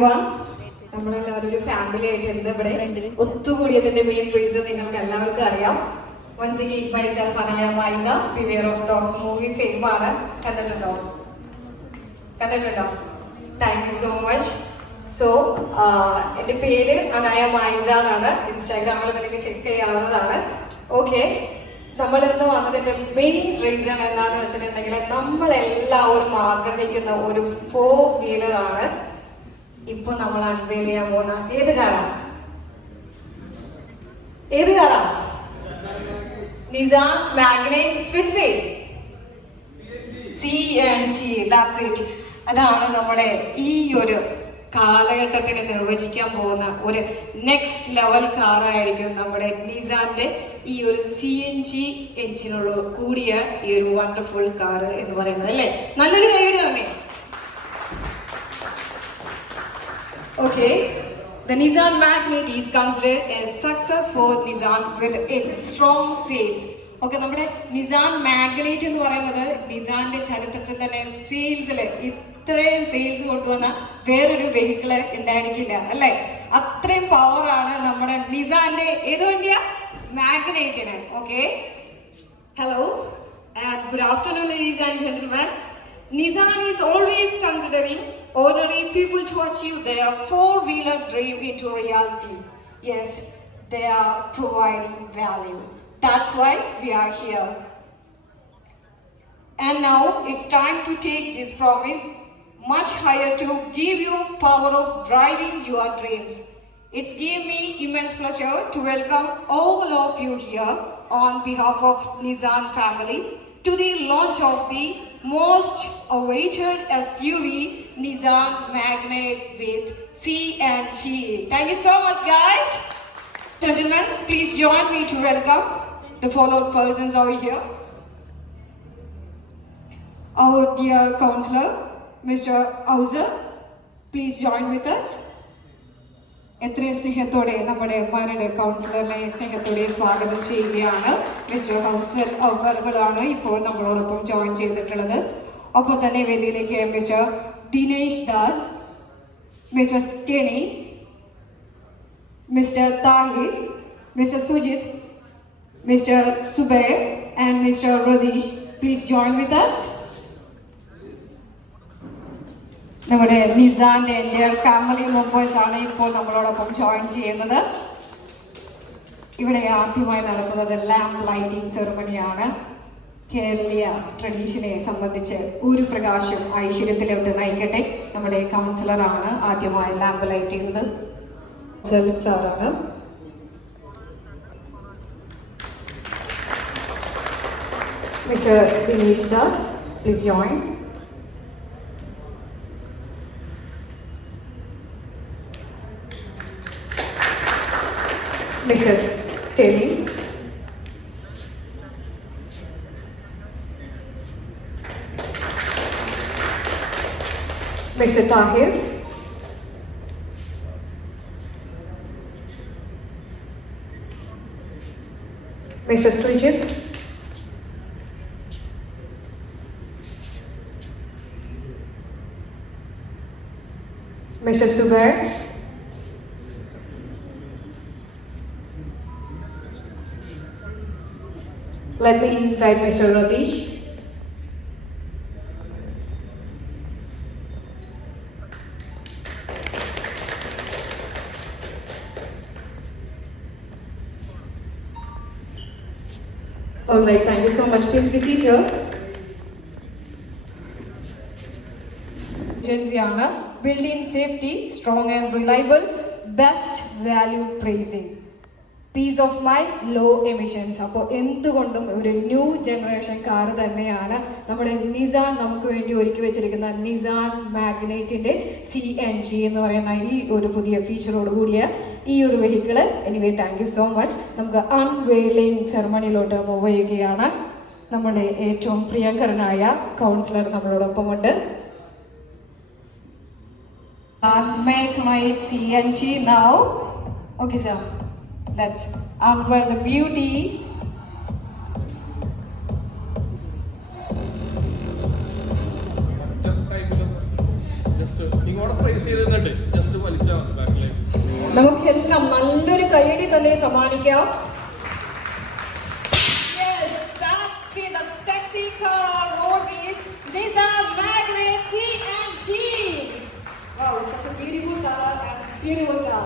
everyone. നമ്മളെല്ലാവരും ഒരു ഫാമിലി ആയിട്ട് ഇവിടെ ഒത്തുകൂടിയതിന്റെ മെയിൻ റീസൺ നിങ്ങൾക്ക് എല്ലാവർക്കും അറിയാം. Once again, myself Anaya Maiza, Beware of Dogs movie fame ആണ്. കണ്ടിട്ടുണ്ടോ? Thank you so much. So, എൻ്റെ പേര് അനായ മൈസ എന്നാണ്. ഇൻസ്റ്റാഗ്രാമിൽ നിങ്ങൾക്ക് ചെക്ക് ചെയ്യാവുന്നതാണ്. ഓക്കെ, നമ്മൾ ഇന്ന് വന്നതിന്റെ മെയിൻ റീസൺ എന്താന്ന് വെച്ചിട്ടുണ്ടെങ്കിൽ നമ്മളെല്ലാവരും ആഗ്രഹിക്കുന്ന ഒരു 4-wheeler ആണ് ഇപ്പൊ നമ്മൾ അൺവെയിൽ ചെയ്യാൻ പോകുന്ന. ഏത് കാറാണ്? Nissan Magnite specify CNG. That's it. അതാണ് നമ്മുടെ ഈ ഒരു കാലഘട്ടത്തിന് നിർവചിക്കാൻ പോകുന്ന ഒരു നെക്സ്റ്റ് ലെവൽ കാറായിരിക്കും നമ്മുടെ നിസാന്റെ ഈ ഒരു CNG എഞ്ചിനോട് കൂടിയ ഈ ഒരു വണ്ടർഫുൾ കാർ എന്ന് പറയുന്നത് അല്ലേ? നല്ലൊരു കൈയ്യടി തന്നെ. Okay, the Nissan Magnate is considered a success for Nissan with its strong sales. Okay, നമ്മുടെ നിസാൻ മാഗ്നേറ്റ് എന്ന് പറയുന്നത് നിസാന്റെ ചരിത്രത്തിൽ തന്നെ സെയിൽസില് ഇത്രയും സെയിൽസ് കൊണ്ടുവന്ന വേറൊരു വെഹിക്കിള് ഉണ്ടായിരിക്കില്ല അല്ലെ? അത്രയും പവറാണ് നമ്മുടെ നിസാന്റെ ഏത് വണ്ടിയാ? മാഗ്നേറ്റിന്. Okay, hello and good afternoon ladies and gentleman. Nissan is always considering ordinary people to achieve their 4-wheeler dream into reality. Yes, they are providing value. That's why we are here. And now it's time to take this promise much higher to give you power of driving your dreams. It's given me immense pleasure to welcome all of you here on behalf of Nissan family to the launch of the most awaited SUV Nissan Magnate with CNG. Thank you so much, guys. Gentlemen, please join me to welcome the followed persons over here. Our dear counselor, Mr. Auser, please join with us. എത്രയും സ്നേഹത്തോടെ നമ്മുടെ ഉമ്മാരുടെ കൗൺസിലറിനെ സ്നേഹത്തോടെ സ്വാഗതം ചെയ്യുകയാണ്. Mister Hauser അവറുകളാണ് ഇപ്പോൾ നമ്മളോടൊപ്പം ജോയിൻ ചെയ്തിട്ടുള്ളത്. ഒപ്പം തന്നെ വേദിയിലേക്ക് mister Dinesh Das, mister Steny, mister Thahir, mister Sujith, mister Subair and mister Ratheesh, please join with us. നമ്മുടെ നിസാന്റെ എൻ്റെ ഫാമിലി മെമ്പേഴ്സ് ആണ് ഇപ്പോൾ നമ്മളോടൊപ്പം ജോയിൻ ചെയ്യുന്നത്. ഇവിടെ ആദ്യമായി നടക്കുന്നത് ലാമ്പ് ലൈറ്റിംഗ് സെറമണിയാണ്. കേരളീയ ട്രഡീഷനെ സംബന്ധിച്ച് ഒരു പ്രകാശം ഐശ്വര്യത്തിലോട്ട് നയിക്കട്ടെ. നമ്മുടെ കൗൺസിലറാണ് ആദ്യമായി ലാമ്പ് ലൈറ്റ് ചെയ്യുന്നത്. സാറാണ്. മിസ്റ്റർ Dinesh Das, please join. Mr. Steny, Mr. Tahir, Mr. Sujit, Mr. Subair, let me invite Mr. Radish. All right, thank you so much. Please be seated. Agency building safety, strong and reliable, best value pricing. Peace of mind, low emissions. അപ്പോൾ എന്തുകൊണ്ടും ഒരു new generation car തന്നെയാണ് നമ്മുടെ നിസാൻ നമുക്ക് വേണ്ടി ഒരുക്കി വെച്ചിരിക്കുന്ന നിസാൻ മാഗ്നേറ്റിന്റെ CNG എന്ന് പറയുന്ന ഈ ഒരു പുതിയ ഫീച്ചറോട് കൂടിയ ഈ ഒരു vehicle. Anyway, thank you so much. നമുക്ക് അൺവെയിലിംഗ് സെറമണിയിലോട്ട് മൂവ് ചെയ്യുകയാണ്. നമ്മുടെ ഏറ്റവും പ്രിയങ്കരനായ കൗൺസിലർ നമ്മളോടൊപ്പമുണ്ട്. Magnate CNG now. Okay, sir. Let's unveil the beauty. Just ഇങ്ങോട്ട് പ്രൈസ് ചെയ്തിട്ട് ജസ്റ്റ് നമുക്കെല്ലാം നല്ലൊരു കൈയടി തന്നെ സമ്മാനിക്കാം. Yes, that's it. The sexy car on road is Nissan Magnet CNG. Wow, such a beautiful car and beautiful car.